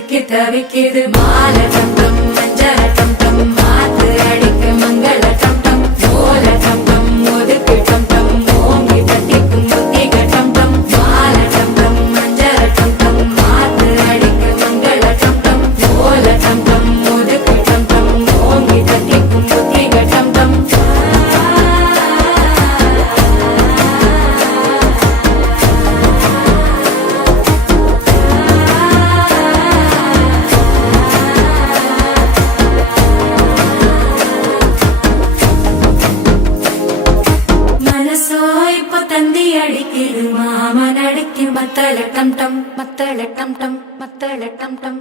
சிக்கி தவிக்குது மாலை டம் டம் மஞ்சள டம் டம் மாத்து அடிக்க மங்கள டம் டம் ஓல டம் டம் ஒதுக்கு டம் டம் ஓங்கி தட்டிக்கும் புத்திக டம் டம் மாலை டம் டம் மஞ்சள டம் டம் மாத்து அடிக்க மங்கள டம் டம் ஓல டம் டம் ஒதுக்கு டம் டம் ஓங்கி தட்டிக்கும் புத்திக டம் டம் தந்தி அடிக்குது மாமன் அடிக்கும் மத்தள டம் டம் மத்தள டம் டம் மத்தள டம் டம்